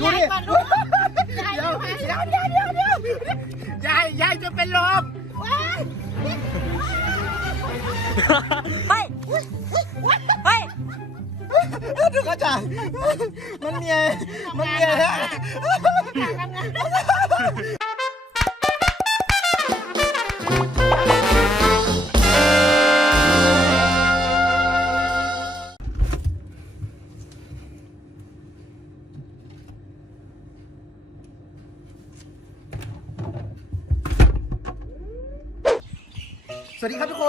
ดูยายดิก่อนลูกยายเดี๋ยวมาเดี๋ยวเดี๋ยวเดี๋ยวเดี๋ยวยายยายจะเป็นลมว้ายเฮ้ยเฮ้ยดูกระจายมันเมียมันเมียฮะ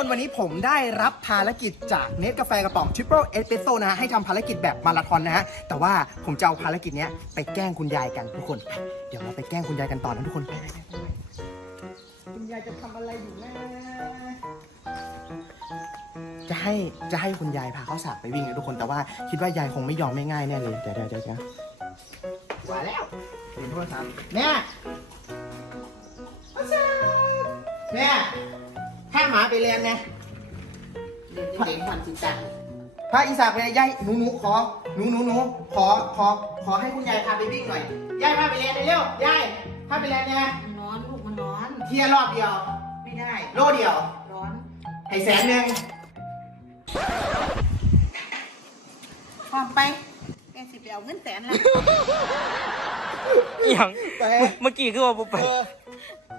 นสวัสดีครับทุกคนวันนี้ผมได้รับภารกิจจากเนสกาแฟกระป๋องทริปเปิลเอสเปรสโซนะฮะให้ทำภารกิจแบบมาราธอนนะฮะแต่ว่าผมจะเอาภารกิจเนี้ยไปแกล้งคุณยายกันทุกคนไปเดี๋ยวเราไปแกล้งคุณยายกันต่อนะทุกคนไปไปไปไปคุณยายจะทำอะไรอยู่นะจะให้จะให้คุณยายพาเข้าสากไปวิ่งนะทุกคนแต่ว่าคิดว่ายายคงไม่ยอมไม่ง่ายแน่เลยเดี๋ยวเดี๋ยวเดี๋ยวเดี๋ยวมาแล้วเห็นโทรศัพท์แม่แม่ถ้าหมาไปเรียนไงเด็กความจริงจังพระอีสากไปยายหนูหนูขอหนูหนูหนูขอขอขอให้คุณยายพาไปวิ่งหน่อยยายพาไปเรียนเร็วยายพาไปเรียนเนี่ยมันร้อนลูกมันร้อนเที่ยรอบเดียว ไม่ได้ โลเดียว ร้อนให้แสนหนึ่งความไปแกสิไปเอาเงินแสนแล้วอหย่างไปเมื่อกี้คือว่าบ่ไปเออ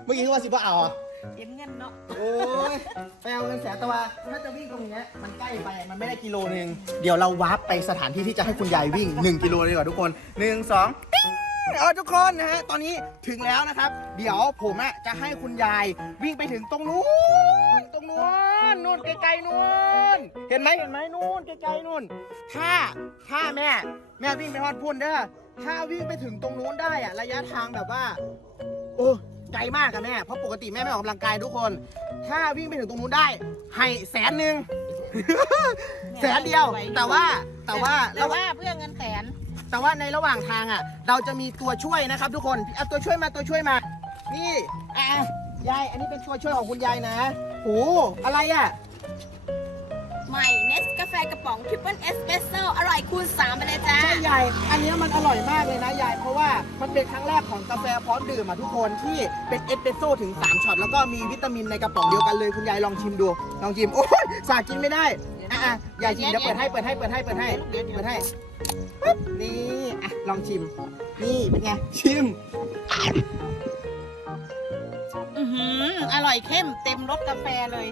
เมื่อกี้คือว่าสิบ่เอาอะ เห็นเงินเนาะโอ้ยไปเอาเงินแสนต่ว่าถ้าจะวิ่งตรงเนี้ยมันใกล้ไปมันไม่ได้กิโลหนึ่งเดี๋ยวเราวาร์ปไปสถานที่ที่จะให้คุณยายวิ่ง 1 กิโลเลยดีกว่าทุกคน 1 2ติ๊งเอาทุกคนนะฮะตอนนี้ถึงแล้วนะครับ เดี๋ยวผมอะจะให้คุณยายวิ่งไปถึงตรงนู้นตรงนู้นนู่นไกลๆนู่นเห็นไหมเห็นไหมนู่นไกลๆนู่น ถ้าถ้าแม่ แม่วิ่งไปฮอดพุ่นเด้อถ้าวิ่งไปถึงตรงนู้นได้อะระยะทางแบบว่า โอ้ ไกลมากอะแม่ เพราะปกติแม่ไม่ออกกำลังกายทุกคน ถ้าวิ่งไปถึงตรงนู้นได้ ให้แสนหนึ่ง แสนเดียว แต่ว่าแต่ว่าแต่ว่าเพื่อเงินแสน แต่ว่าในระหว่างทางอะ เราจะมีตัวช่วยนะครับ ทุกคนเอาตัวช่วยมาตัวช่วยมา นี่อะยาย อันนี้เป็นตัวช่วยของคุณยายนะโอ้อะไรอะ ใหม่เนสกาแฟกระป๋องทริปเปิลเอสเปรสโซ่อร่อยคูณ3ไปเลยจ้า ใช่ยาย อันนี้มันอร่อยมากเลยนะยาย เพราะว่ามันเป็นครั้งแรกของกาแฟพร้อมดื่มอะทุกคนที่เป็นเอสเปรสโซ่ถึง 3ช็อตแล้วก็มีวิตามินในกระป๋องเดียวกันเลยคุณยายลองชิมดู ลองชิม โอ้ยสากินไม่ได้ อะอะยายชิมเดี๋ยวเปิดให้เปิดให้เปิดให้เปิดให้เปิดให้ปึ๊บนี่อะลองชิม นี่เป็นไงชิม หืออร่อยเข้มเต็มรสกาแฟเลย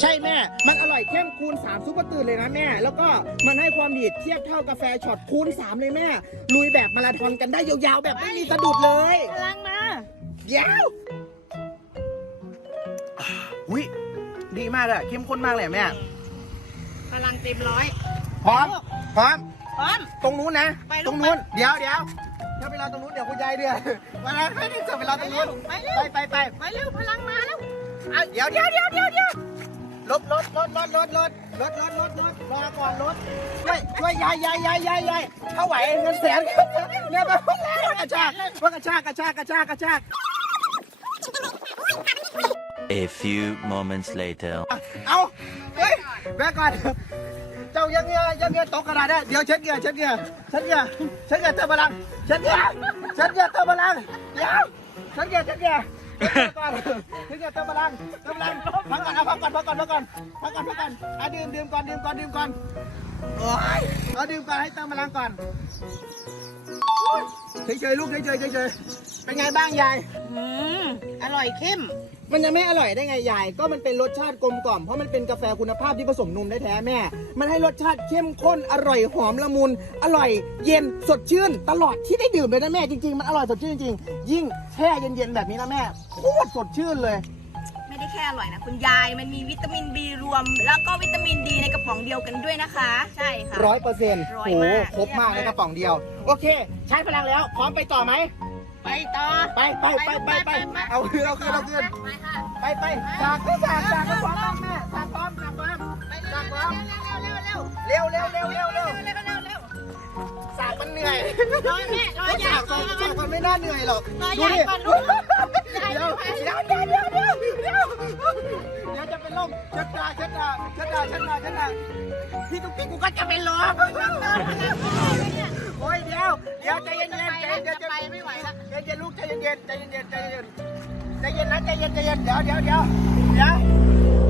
ใช่แม่ มันอร่อยเข้มคูณ3ซุปเปอร์ตื่นเลยนะแม่ แล้วก็มันให้ความดีดเทียบเท่ากาแฟช็อตคูณ3เลยแม่ ลุยแบบมาราธอนกันได้ยาวๆ แบบไม่มีสะดุดเลยพลังมา ยาวอุ้ยดีมากเลยอะเข้มข้นมากเลยอะแม่ พลังเต็มร้อย พร้อม พร้อม พร้อม ตรงนู้นนะ ไปลูกตรงนู้นเดี๋ยวเดี๋ยว เดี๋ยวไปรอตรงนู้นเดี๋ยวคุณยายเดือดมาแล้วไม่ได้เจอไปรอตรงนู้นไปเร็ว ไปไปไปไปเร็วพลังมาแล้วเอาเดี๋ยวเดี๋ยวเดี๋ยวเดี๋ยวเดี๋ยวรถรถรถรถรถรถรถรถรถรถรอก่อนรถช่วยช่วยยายยายยายยายยายเท่าไหวเงินแสนเนี่ยมาหมดแล้วกระชากกระชากกระชากกระชากกระชาก A few moments later. เอาเฮ้ยแม่ก่อนเจ้า ยังเงี้ยยังเงี้ยตกกระดาษได้เดี๋ยวเช็ดเงื่อเช็ดเงื่อเช็ดเงื่อเช็ดเงื่อเติมพลังเช็ดเงื่อเช็ดเงื่อเติมพลังเดี๋ยวเช็ดเงื่อเช็ดเงื่อก่อนเช็ดเงื่อเติมพลังเติมพลังพักก่อนเอาพักก่อนพักก่อนพักก่อนพักก่อนพักก่อนอะดื่มดื่มก่อนดื่มก่อนดื่มก่อนโอ้ยเอาดื่มก่อนให้เติมพลังก่อนเฉยๆลูกเฉยๆเฉยๆเป็นไงบ้างยายอืมอร่อยเข้ม มันจะไม่อร่อยได้ไงยาย ก็มันเป็นรสชาติกลมกล่อมเพราะมันเป็นกาแฟคุณภาพที่ผสมนมได้แท้แม่ มันให้รสชาติเข้มข้นอร่อยหอมละมุน อร่อยเย็นสดชื่น ตลอดที่ได้ดื่มเลยนะแม่จริงๆ มันอร่อยสดชื่นจริงๆยิ่งแช่เย็นๆแบบนี้นะแม่โคตรสดชื่นเลย ไม่ได้แค่อร่อยนะคุณยาย มันมีวิตามินบีรวม แล้วก็วิตามินดีในกระป๋องเดียวกันด้วยนะคะ ใช่ค่ะ ร้อยเปอร์เซ็นต์ร้อยโอ้มากครบมากในกระป๋องเดียว โอเค ใช้พลังแล้วพร้อมไปต่อไหม ไปต่อ ไปไปไปไปไปเอาคืนเอาคืนเอาคืนไปค่ะ ไปไปจากก็จากจากก็พร้อมมากแม่จากพร้อมจากพร้อมไปเร็วเร็วเร็วเร็วเร็วเร็วเร็วเร็วเร็วเร็วเร็วเร็วเร็วสากมันเหนื่อยรอแม่รอก็ยาจากก่อนจากมันไม่น่าเหนื่อยหรอกรอดูยายดิก่อนลูกยายดี๋ยวเดี๋ยวเดี๋ยวเดี๋ยวเดี๋ยวเดี๋ยวเดี๋ยวจะเป็นลมเช็ดตาเช็ดตาเช็ดตาเช็ดตาเช็ดตาพี่ตุ๊กติ๊กกูก็จะเป็นลมโอ้ยเดี๋ยวเดี๋ยวใจเย็นๆใจเย็นๆใจเย็นๆไปไม่ไหวละใจเย็นๆลูกใจเย็นๆใจเย็นๆใจเย็นๆใจเย็นนะใจเย็นใจเย็นเดี๋ยวเดี๋ยวเดี๋ยวเดี๋ยว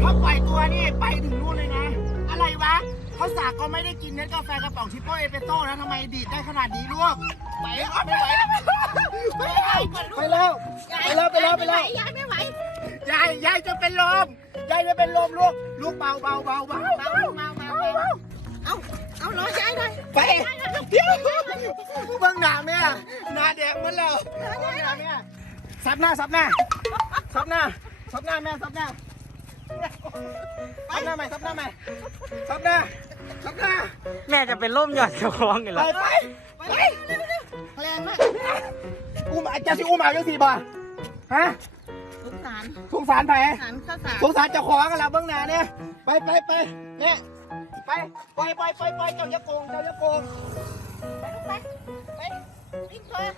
ถ้าปล่อยตัวนี่ไปถึงนู่นเลยนะ อะไรวะเขาสากก็ไม่ได้กินเน็ตกาแฟกระป๋องชิปโป้เอสเปรสโซ่นะทำไมดีดได้ขนาดนี้ลูกไหวก็ไม่ไหวไปแล้วไปแล้วไปแล้วไปแล้วยายไม่ไหวยายยายจะเป็นลมยายจะเป็นลมลูกลูกเบาเบาเบาเบาเบาเมาเมาเมาเอาเอารอยายหน่อยไปเดี๋ยวเบิ่งหน้าแม่หน้าแดงหมดแล้วเบิ่งหน้าแม่ซับหน้าซับหน้าซับหน้าซับหน้าแม่ซับหน้าซับหน้าใหม่ซับหน้าใหม่ซับหน้าซับหน้าแม่จะเป็นล่มหยอดกระคองอยู่ไปแล้วไปไปแรงมากอุ้มจะสิอุ้มเอาจังสี่บ่ฮะสงสารสงสารไผสงสารข้าวสารสงสารเจ้าของกันแล้วเบื้องหน้าเนี่ยไปไปไปเนี่ยไปปล่อยปล่อยปล่อยปล่อยเจ้าอยาโกงเจ้าอยาโกงไปไป รีบเถอะ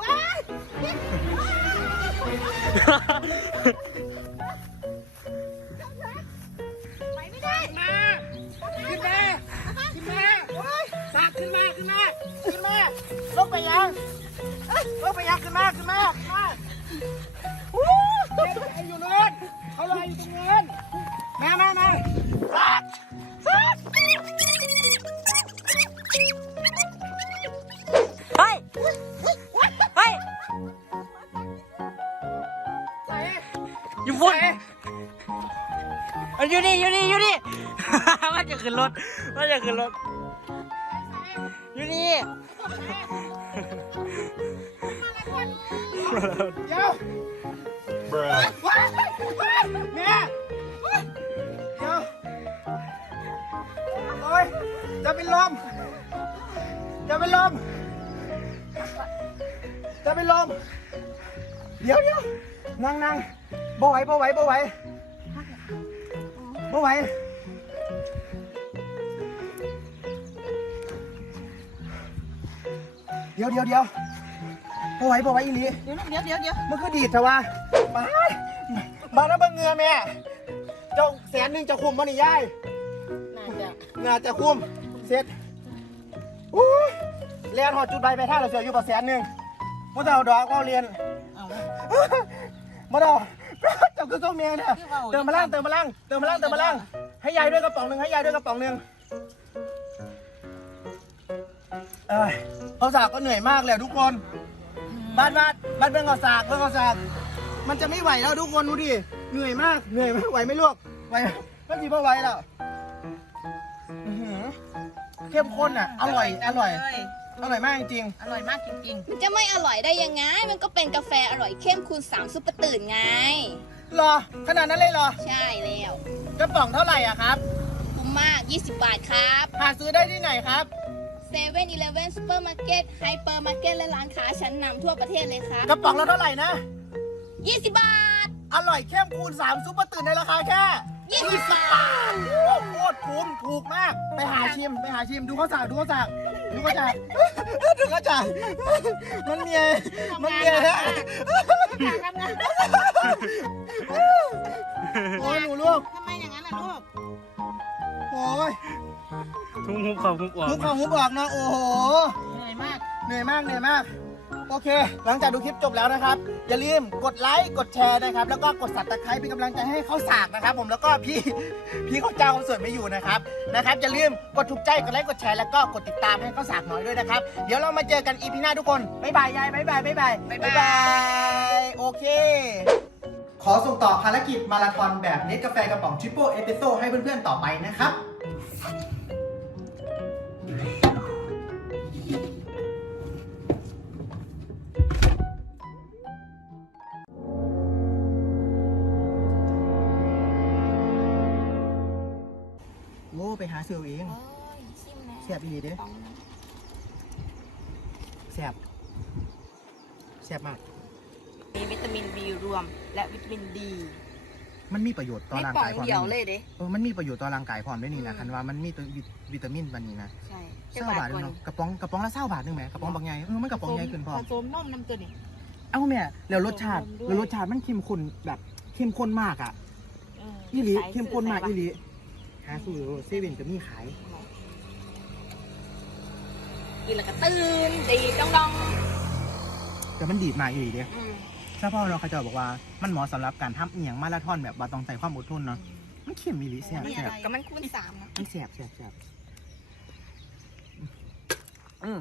ว้ายไปไม่ได้มาขึ้นมาขึ้นมาสากขึ้นมาขึ้นมาขึ้นมาลงไปยังลงไปยังขึ้นมาขึ้นมา ขึ้นรถมันจะขึ้นรถ อยู่นี่เดี๋ยวว้ายว้ายแม่เดี๋ยวโอ้ยจะเป็นลม จะเป็นลม จะเป็นลม เดี๋ยวเดี๋ยวนั่งนั่งบ่ไหวบ่ไหวบ่ไหวบ่ไหว ดี๋ยวเดี๋ยวเดี๋ยวบ่ไหวบ่ไหวอีหลีเดี๋ยวลูกเดี๋ยวเดี๋ยวเดี๋ยวมันคือดีดเถอะวะไปมาแล้วเบิ่งเหงือแม่เจ้าแสนหนึ่งจะคุมมันนี่ยายน่าจะน่าจะคุมเสร็จอู้ยเรียนหอดจุดใบไปท่าเราเสียอยู่กับแสนหนึ่งมาเอาดอกเอาเรียนเอามาเอาเจ้าคือส้มเมียเนี่ยเติมมาล่างเติมมาล่างเติมมาล่างเติมมาล่างให้ยายด้วยกระป๋องหนึ่งให้ยายด้วยกระป๋องหนึ่งเอ้ย เขาสากก็เหนื่อยมากเลยทุกคน บ้านบ้านบ้านเบิ่งเขาสากเบิ่งเขาสากมันจะไม่ไหวแล้วทุกคนดูดิ เหนื่อยมาก เหนื่อยไหมไหวไหม่ลวกไหวไหมก็จีบ่ไหวแล้วอื้อหือเข้มข้นอะ อร่อย อร่อย เลยอร่อยมากจริงอร่อยมากจริงมันจะไม่อร่อยได้ยังไง มันก็เป็นกาแฟอร่อยเข้มคูณ3ซุปเปอร์ตื่นไง ๆรอ ขนาดนั้นเลยเหรอ ใช่แล้ว กระป๋องเท่าไหร่อะครับ คุ้มมาก 20 บาทครับ หาซื้อได้ที่ไหนครับ เซเว่นอีเลฟเว่นซูเปอร์มาร์เก็ตไฮเปอร์มาร์เก็ตและร้านค้าชั้นนำทั่วประเทศเลยครับกระป๋องละเท่าไหร่นะ 20 บาท อร่อยเข้มคูณ3ซุปเปอร์ตื่นในราคาแค่20 บาทโอ้โหโคตรคุ้มถูกมาก ไปหาชิม ไปหาชิมดูเขาสั่งดูเขาสั่งดูเขาจ่ายดูเขาจ่ายมันเมียมันเมียฮะๆทำงานโอ้ยหนูลูกทำไมอย่างนั้นล่ะลูกโอ้ย ทุ่งหุบเขาหุบออกทุกความหุบออกนะโอ้โห เหนื่อยมาก เหนื่อยมากเหนื่อยมาก โอเค หลังจากดูคลิปจบแล้วนะครับ อย่าลืมกดไลค์ กดแชร์นะครับ แล้วก็กดสับตะไคร้เป็นกำลังใจให้เขาสากนะครับ ผม แล้วก็พี่ พี่เขาเจ้าคนสวยไม่อยู่นะครับ นะครับ อย่าลืมกดถูกใจ กดไลค์ กดแชร์ แล้วก็กดติดตามให้เขาสากหน่อยด้วยนะครับ เดี๋ยวเรามาเจอกันอีพีหน้าทุกคน บ๊ายบายยาย บ๊ายบาย บ๊ายบาย บ๊ายบายบายโอเค ขอส่งต่อภารกิจมาราธอนแบบเน็ตกาแฟกระป๋องทริปเปิลเอสเปรสโซ่ให้เพื่อนๆต่อไปนะครับ โอ้ไปหาเซลล์เองแสบอีหลีเด้แสบแสบมาก มีวิตามิน B รวม และวิตามิน D มันมีประโยชน์ต่อในร่างป่องกายพร้อมเดียวด้เลวยยเด้ เออมันมีประโยชน์ต่อร่างกายพร้อมด้วยนี่นะอืม คันว่ามันมีตัววิตวิตามินบันนี้นะใช่เศร้าบาทหนึงเนาะกระป๋องกระป๋องละเศร้าบาทหนึงไหมกระป๋องบางไงเออมันกระป๋องใหญ่ขึ้นพร้อผมสมนมน้ำตัวนี้ เอ้าแม่แล้วรสชาติแล้วรสชาติมันเข้มข้นแบบเข้มข้นมากอะอีหลีเข้มข้นมากอีหลีหาซื้อเซเว่นก็มีขาย กินแล้วก็ตื่นดีดองดองแต่มันดีดมาอีหลีเด้ๆอืมถ้าพ่อเราเขาจะบอกว่ามันเหมาะสำหรับการทำเอียงมาราธอนแบบว่าต้องใส่ความอดทนเนาะมันเข้มอีหลีแซ่บนี่แซ่บก็มันคูณสามนะมันแซ่บแซ่บแซ่บอืม